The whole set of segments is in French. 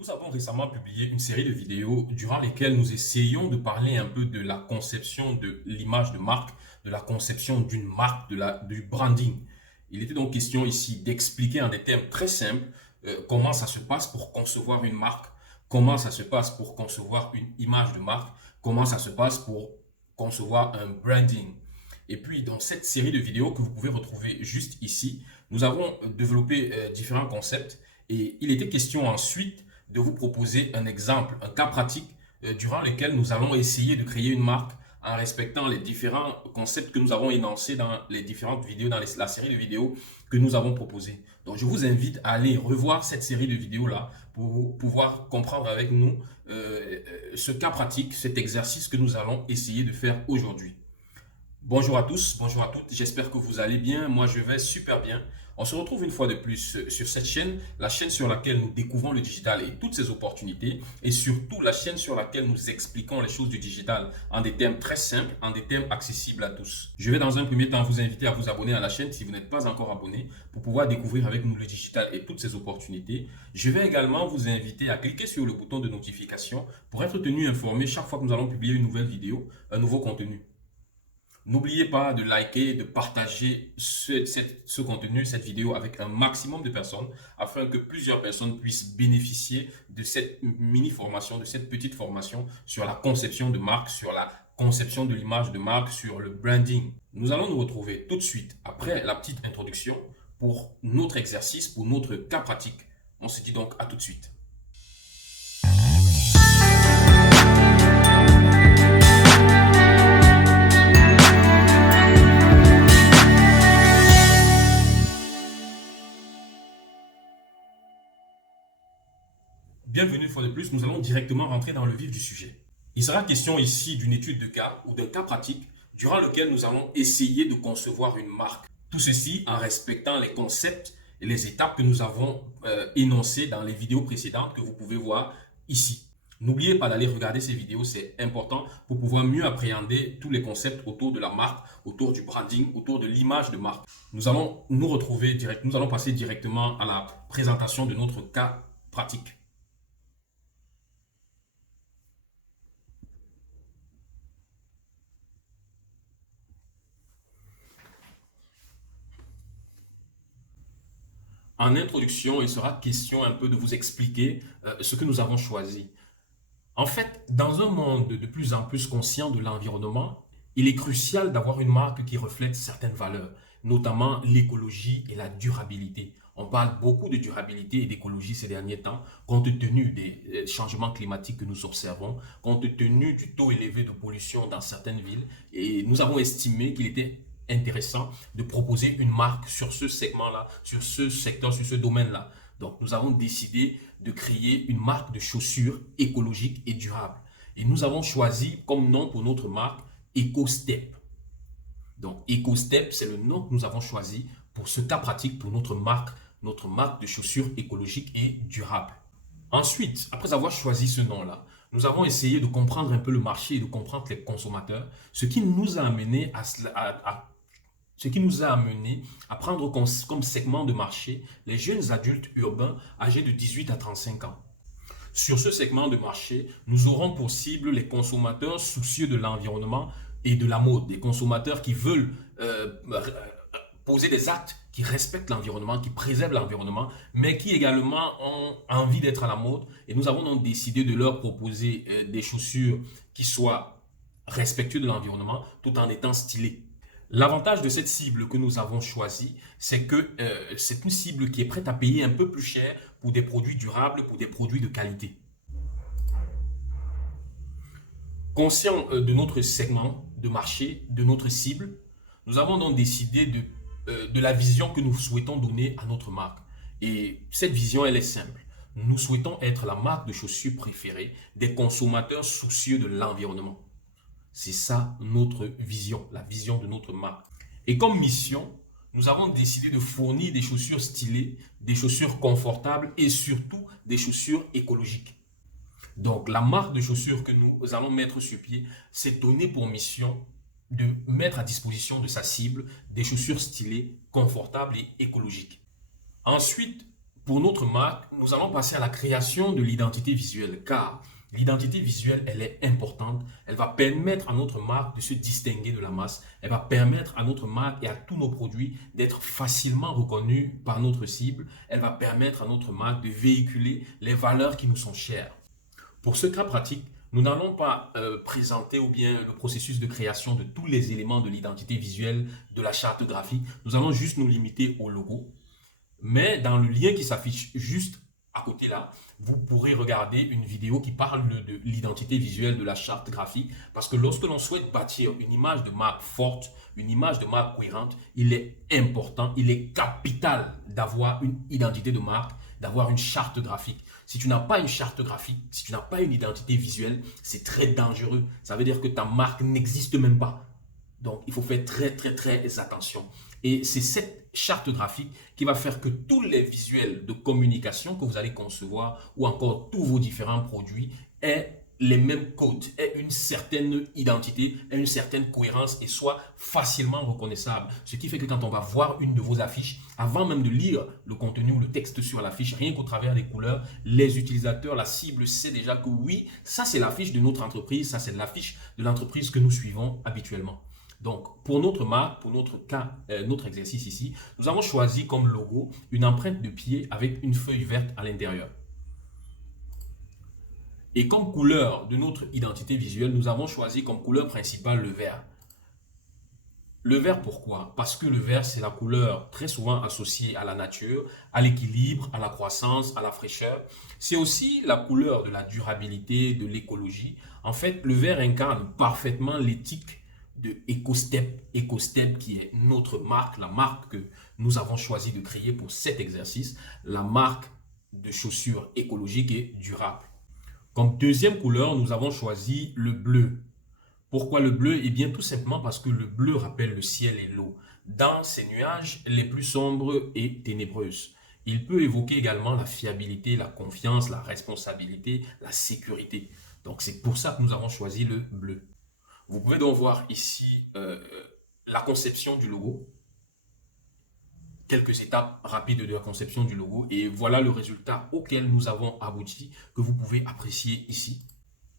Nous avons récemment publié une série de vidéos durant lesquelles nous essayons de parler un peu de la conception de l'image de marque, de la conception d'une marque, du branding. Il était donc question ici d'expliquer en des termes très simples comment ça se passe pour concevoir une marque, comment ça se passe pour concevoir une image de marque, comment ça se passe pour concevoir un branding. Et puis dans cette série de vidéos que vous pouvez retrouver juste ici, nous avons développé différents concepts et il était question ensuite de vous proposer un exemple, un cas pratique durant lequel nous allons essayer de créer une marque en respectant les différents concepts que nous avons énoncés dans les différentes vidéos, dans la série de vidéos que nous avons proposées. Donc je vous invite à aller revoir cette série de vidéos-là pour pouvoir comprendre avec nous ce cas pratique, cet exercice que nous allons essayer de faire aujourd'hui. Bonjour à tous, bonjour à toutes, j'espère que vous allez bien, moi je vais super bien. On se retrouve une fois de plus sur cette chaîne, la chaîne sur laquelle nous découvrons le digital et toutes ses opportunités, et surtout la chaîne sur laquelle nous expliquons les choses du digital en des termes très simples, en des termes accessibles à tous. Je vais dans un premier temps vous inviter à vous abonner à la chaîne si vous n'êtes pas encore abonné pour pouvoir découvrir avec nous le digital et toutes ses opportunités. Je vais également vous inviter à cliquer sur le bouton de notification pour être tenu informé chaque fois que nous allons publier une nouvelle vidéo, un nouveau contenu. N'oubliez pas de liker, de partager ce contenu, cette vidéo avec un maximum de personnes afin que plusieurs personnes puissent bénéficier de cette mini-formation, de cette petite formation sur la conception de marque, sur la conception de l'image de marque, sur le branding. Nous allons nous retrouver tout de suite après la petite introduction pour notre exercice, pour notre cas pratique. On se dit donc à tout de suite. Bienvenue une fois de plus, nous allons directement rentrer dans le vif du sujet. Il sera question ici d'une étude de cas ou d'un cas pratique durant lequel nous allons essayer de concevoir une marque. Tout ceci en respectant les concepts et les étapes que nous avons énoncées dans les vidéos précédentes que vous pouvez voir ici. N'oubliez pas d'aller regarder ces vidéos, c'est important pour pouvoir mieux appréhender tous les concepts autour de la marque, autour du branding, autour de l'image de marque. Nous allons nous allons passer directement à la présentation de notre cas pratique. En introduction, il sera question un peu de vous expliquer ce que nous avons choisi. En fait, dans un monde de plus en plus conscient de l'environnement, il est crucial d'avoir une marque qui reflète certaines valeurs, notamment l'écologie et la durabilité. On parle beaucoup de durabilité et d'écologie ces derniers temps, compte tenu des changements climatiques que nous observons, compte tenu du taux élevé de pollution dans certaines villes. Et nous avons estimé qu'il était intéressant de proposer une marque sur ce segment-là, sur ce secteur, sur ce domaine-là. Donc, nous avons décidé de créer une marque de chaussures écologique et durable. Et nous avons choisi comme nom pour notre marque EcoStep. Donc, EcoStep, c'est le nom que nous avons choisi pour ce cas pratique pour notre marque de chaussures écologiques et durables. Ensuite, après avoir choisi ce nom-là, nous avons essayé de comprendre un peu le marché et de comprendre les consommateurs, ce qui nous a amené à prendre comme segment de marché les jeunes adultes urbains âgés de 18 à 35 ans. Sur ce segment de marché, nous aurons pour cible les consommateurs soucieux de l'environnement et de la mode, des consommateurs qui veulent poser des actes qui respectent l'environnement, qui préservent l'environnement, mais qui également ont envie d'être à la mode. Et nous avons donc décidé de leur proposer des chaussures qui soient respectueuses de l'environnement tout en étant stylées. L'avantage de cette cible que nous avons choisie, c'est que c'est une cible qui est prête à payer un peu plus cher pour des produits durables, pour des produits de qualité. Conscient de notre segment de marché, de notre cible, nous avons donc décidé de la vision que nous souhaitons donner à notre marque. Et cette vision, elle est simple. Nous souhaitons être la marque de chaussures préférée des consommateurs soucieux de l'environnement. C'est ça notre vision, la vision de notre marque. Et comme mission, nous avons décidé de fournir des chaussures stylées, des chaussures confortables et surtout des chaussures écologiques. Donc la marque de chaussures que nous allons mettre sur pied, c'est donner pour mission de mettre à disposition de sa cible des chaussures stylées, confortables et écologiques. Ensuite, pour notre marque, nous allons passer à la création de l'identité visuelle, car l'identité visuelle, elle est importante. Elle va permettre à notre marque de se distinguer de la masse. Elle va permettre à notre marque et à tous nos produits d'être facilement reconnus par notre cible. Elle va permettre à notre marque de véhiculer les valeurs qui nous sont chères. Pour ce cas pratique, nous n'allons pas présenter ou bien le processus de création de tous les éléments de l'identité visuelle de la charte graphique. Nous allons juste nous limiter au logo. Mais dans le lien qui s'affiche juste à côté là, vous pourrez regarder une vidéo qui parle de l'identité visuelle de la charte graphique. Parce que lorsque l'on souhaite bâtir une image de marque forte, une image de marque cohérente, il est important, il est capital d'avoir une identité de marque, d'avoir une charte graphique. Si tu n'as pas une charte graphique, si tu n'as pas une identité visuelle, c'est très dangereux. Ça veut dire que ta marque n'existe même pas. Donc, il faut faire très attention. Et c'est cette charte graphique qui va faire que tous les visuels de communication que vous allez concevoir ou encore tous vos différents produits aient les mêmes codes, aient une certaine identité, aient une certaine cohérence et soient facilement reconnaissables. Ce qui fait que quand on va voir une de vos affiches, avant même de lire le contenu ou le texte sur l'affiche, rien qu'au travers des couleurs, les utilisateurs, la cible sait déjà que oui, ça c'est l'affiche de notre entreprise, ça c'est l'affiche de l'entreprise que nous suivons habituellement. Donc, pour notre marque, pour notre cas, notre exercice ici, nous avons choisi comme logo une empreinte de pied avec une feuille verte à l'intérieur. Et comme couleur de notre identité visuelle, nous avons choisi comme couleur principale le vert. Le vert, pourquoi? Parce que le vert, c'est la couleur très souvent associée à la nature, à l'équilibre, à la croissance, à la fraîcheur. C'est aussi la couleur de la durabilité, de l'écologie. En fait, le vert incarne parfaitement l'éthique de EcoStep. EcoStep qui est notre marque, la marque que nous avons choisi de créer pour cet exercice, la marque de chaussures écologiques et durables. Comme deuxième couleur, nous avons choisi le bleu. Pourquoi le bleu? Eh bien, tout simplement parce que le bleu rappelle le ciel et l'eau. Dans ces nuages les plus sombres et ténébreuses. Il peut évoquer également la fiabilité, la confiance, la responsabilité, la sécurité. Donc, c'est pour ça que nous avons choisi le bleu. Vous pouvez donc voir ici la conception du logo. Quelques étapes rapides de la conception du logo. Et voilà le résultat auquel nous avons abouti, que vous pouvez apprécier ici.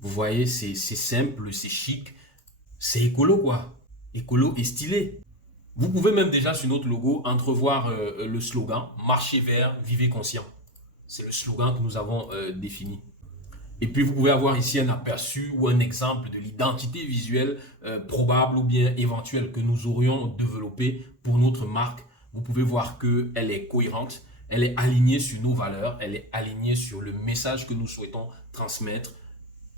Vous voyez, c'est simple, c'est chic, c'est écolo quoi. Écolo et stylé. Vous pouvez même déjà sur notre logo entrevoir le slogan « Marchez vert, vivez conscient ». C'est le slogan que nous avons défini. Et puis, vous pouvez avoir ici un aperçu ou un exemple de l'identité visuelle probable ou bien éventuelle que nous aurions développée pour notre marque. Vous pouvez voir qu'elle est cohérente, elle est alignée sur nos valeurs, elle est alignée sur le message que nous souhaitons transmettre,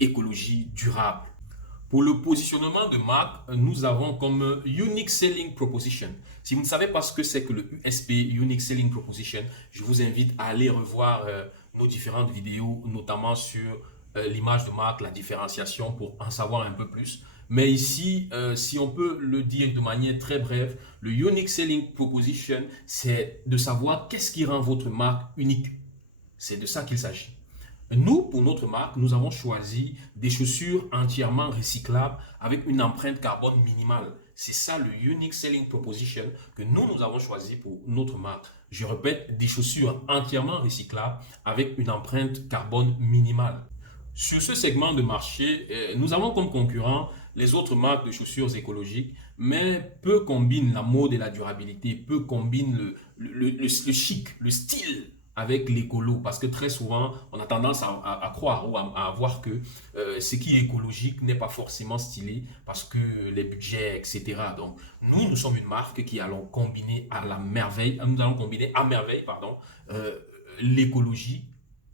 écologie durable. Pour le positionnement de marque, nous avons comme Unique Selling Proposition. Si vous ne savez pas ce que c'est que le USP, Unique Selling Proposition, je vous invite à aller revoir nos différentes vidéos, notamment sur l'image de marque, la différenciation, pour en savoir un peu plus. Mais ici, si on peut le dire de manière très brève, le Unique Selling Proposition, c'est de savoir qu'est-ce qui rend votre marque unique. C'est de ça qu'il s'agit. Nous, pour notre marque, nous avons choisi des chaussures entièrement recyclables avec une empreinte carbone minimale. C'est ça le Unique Selling Proposition que nous avons choisi pour notre marque. Je répète, des chaussures entièrement recyclables avec une empreinte carbone minimale. Sur ce segment de marché, nous avons comme concurrents les autres marques de chaussures écologiques, mais peu combinent la mode et la durabilité, peu combinent le chic, le style avec l'écolo, parce que très souvent on a tendance à croire ou à voir que ce qui est écologique n'est pas forcément stylé parce que les budgets, etc. Donc nous sommes une marque qui allons combiner à la merveille, nous allons combiner à merveille, pardon, l'écologie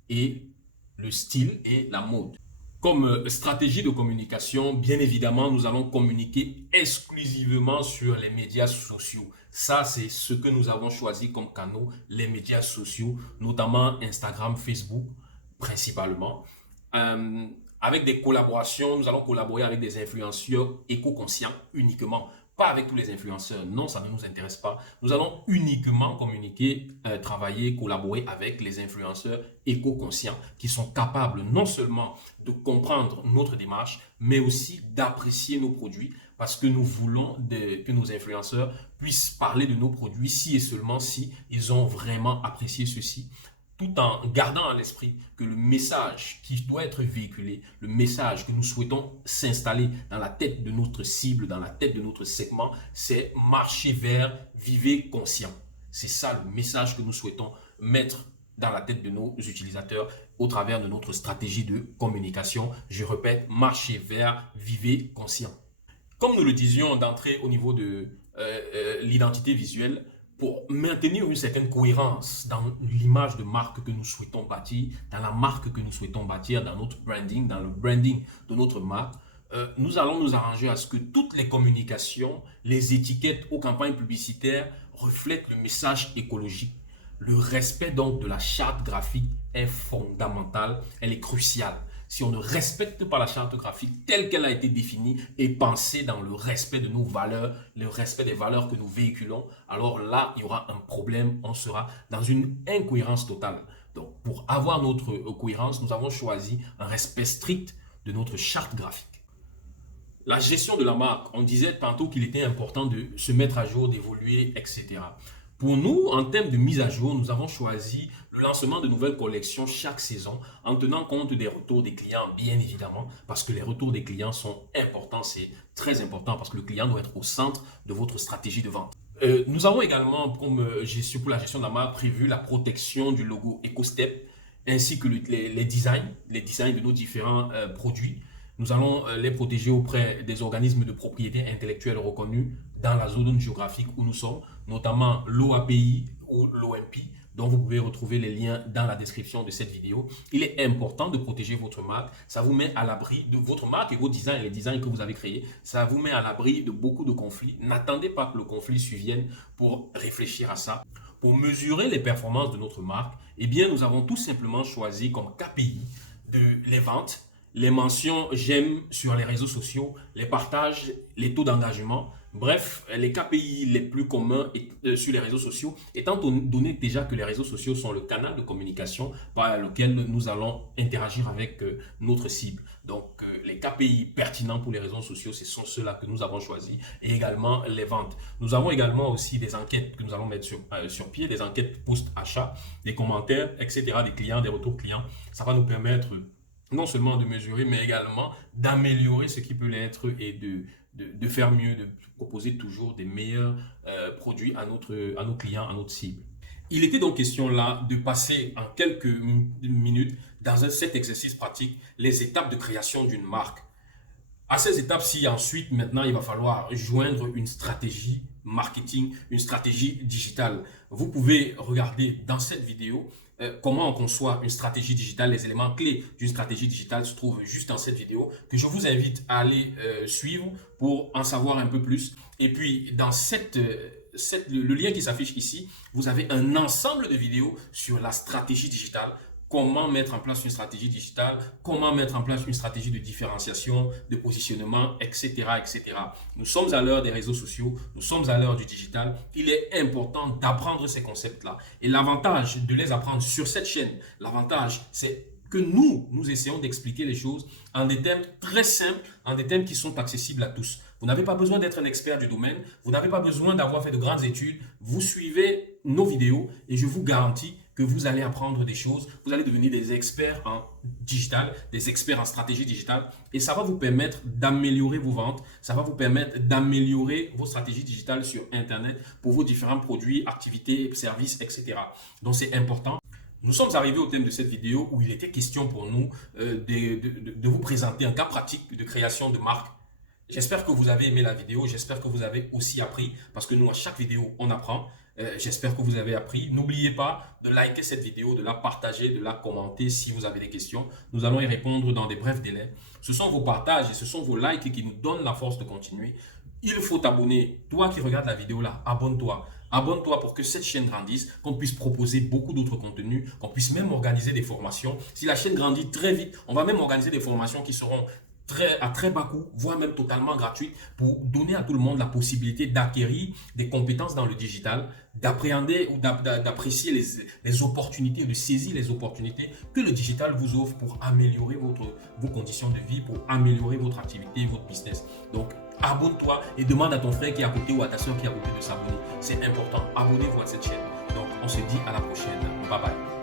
et le style et la mode. Comme stratégie de communication, bien évidemment, nous allons communiquer exclusivement sur les médias sociaux. Ça, c'est ce que nous avons choisi comme canaux, les médias sociaux, notamment Instagram, Facebook, principalement. Avec des collaborations, nous allons collaborer avec des influenceurs éco-conscients uniquement. Pas avec tous les influenceurs, non, ça ne nous intéresse pas. Nous allons uniquement communiquer, travailler, collaborer avec les influenceurs éco-conscients qui sont capables non seulement de comprendre notre démarche, mais aussi d'apprécier nos produits parce que nous voulons que nos influenceurs puissent parler de nos produits si et seulement si ils ont vraiment apprécié ceci. tout en gardant à l'esprit que le message qui doit être véhiculé, le message que nous souhaitons s'installer dans la tête de notre cible, dans la tête de notre segment, c'est marcher vers vivez conscient. C'est ça le message que nous souhaitons mettre dans la tête de nos utilisateurs au travers de notre stratégie de communication. Je répète, marcher vers vivez conscient. Comme nous le disions d'entrée au niveau de l'identité visuelle, pour maintenir une certaine cohérence dans l'image de marque que nous souhaitons bâtir, dans la marque que nous souhaitons bâtir, dans notre branding, dans le branding de notre marque, nous allons nous arranger à ce que toutes les communications, les étiquettes aux campagnes publicitaires reflètent le message écologique. Le respect donc de la charte graphique est fondamental, elle est cruciale. Si on ne respecte pas la charte graphique telle qu'elle a été définie et pensée dans le respect de nos valeurs, le respect des valeurs que nous véhiculons, alors là, il y aura un problème, on sera dans une incohérence totale. Donc, pour avoir notre cohérence, nous avons choisi un respect strict de notre charte graphique. La gestion de la marque, on disait tantôt qu'il était important de se mettre à jour, d'évoluer, etc. Pour nous, en termes de mise à jour, nous avons choisi le lancement de nouvelles collections chaque saison en tenant compte des retours des clients, bien évidemment, parce que les retours des clients sont importants, c'est très important parce que le client doit être au centre de votre stratégie de vente. Nous avons également, pour la gestion de la marque, prévu la protection du logo EcoStep ainsi que les designs de nos différents produits. Nous allons les protéger auprès des organismes de propriété intellectuelle reconnus dans la zone géographique où nous sommes, notamment l'OAPI ou l'OMP, dont vous pouvez retrouver les liens dans la description de cette vidéo. Il est important de protéger votre marque. Ça vous met à l'abri de votre marque et vos designs, les designs que vous avez créés. Ça vous met à l'abri de beaucoup de conflits. N'attendez pas que le conflit survienne pour réfléchir à ça. Pour mesurer les performances de notre marque, eh bien, nous avons tout simplement choisi comme KPI les ventes, les mentions j'aime sur les réseaux sociaux, les partages, les taux d'engagement. Bref, les KPI les plus communs sur les réseaux sociaux, étant donné déjà que les réseaux sociaux sont le canal de communication par lequel nous allons interagir avec notre cible. Donc, les KPI pertinents pour les réseaux sociaux, ce sont ceux-là que nous avons choisis, et également les ventes. Nous avons également aussi des enquêtes que nous allons mettre sur pied, des enquêtes post-achat, des commentaires, etc., des clients, des retours clients. Ça va nous permettre non seulement de mesurer, mais également d'améliorer ce qui peut l'être et de faire mieux, de proposer toujours des meilleurs produits à nos clients, à notre cible. Il était donc question là de passer en quelques minutes dans cet exercice pratique les étapes de création d'une marque. À ces étapes-ci, ensuite, maintenant, il va falloir joindre une stratégie marketing, une stratégie digitale. Vous pouvez regarder dans cette vidéo comment on conçoit une stratégie digitale. Les éléments clés d'une stratégie digitale se trouvent juste dans cette vidéo que je vous invite à aller suivre pour en savoir un peu plus. Et puis, dans le lien qui s'affiche ici, vous avez un ensemble de vidéos sur la stratégie digitale. Comment mettre en place une stratégie digitale, comment mettre en place une stratégie de différenciation, de positionnement, etc., etc. Nous sommes à l'heure des réseaux sociaux, nous sommes à l'heure du digital. Il est important d'apprendre ces concepts-là. Et l'avantage de les apprendre sur cette chaîne, l'avantage, c'est que nous essayons d'expliquer les choses en des thèmes très simples, en des thèmes qui sont accessibles à tous. Vous n'avez pas besoin d'être un expert du domaine, vous n'avez pas besoin d'avoir fait de grandes études. Vous suivez nos vidéos et je vous garantis que vous allez apprendre des choses, vous allez devenir des experts en digital, des experts en stratégie digitale et ça va vous permettre d'améliorer vos ventes, ça va vous permettre d'améliorer vos stratégies digitales sur Internet pour vos différents produits, activités, services, etc. Donc c'est important. Nous sommes arrivés au thème de cette vidéo où il était question pour nous de vous présenter un cas pratique de création de marque. J'espère que vous avez aimé la vidéo, j'espère que vous avez aussi appris parce que nous à chaque vidéo on apprend. J'espère que vous avez appris. N'oubliez pas de liker cette vidéo, de la partager, de la commenter si vous avez des questions. Nous allons y répondre dans des brefs délais. Ce sont vos partages et ce sont vos likes qui nous donnent la force de continuer. Il faut t'abonner. Toi qui regardes la vidéo là, abonne-toi. Abonne-toi pour que cette chaîne grandisse, qu'on puisse proposer beaucoup d'autres contenus, qu'on puisse même organiser des formations. Si la chaîne grandit très vite, on va même organiser des formations qui seront à très bas coût, voire même totalement gratuite, pour donner à tout le monde la possibilité d'acquérir des compétences dans le digital, d'appréhender ou d'apprécier les opportunités, de saisir les opportunités que le digital vous offre pour améliorer vos conditions de vie, pour améliorer votre activité, votre business. Donc, abonne-toi et demande à ton frère qui est à côté ou à ta soeur qui est à côté de s'abonner. C'est important, abonnez-vous à cette chaîne. Donc, on se dit à la prochaine. Bye bye.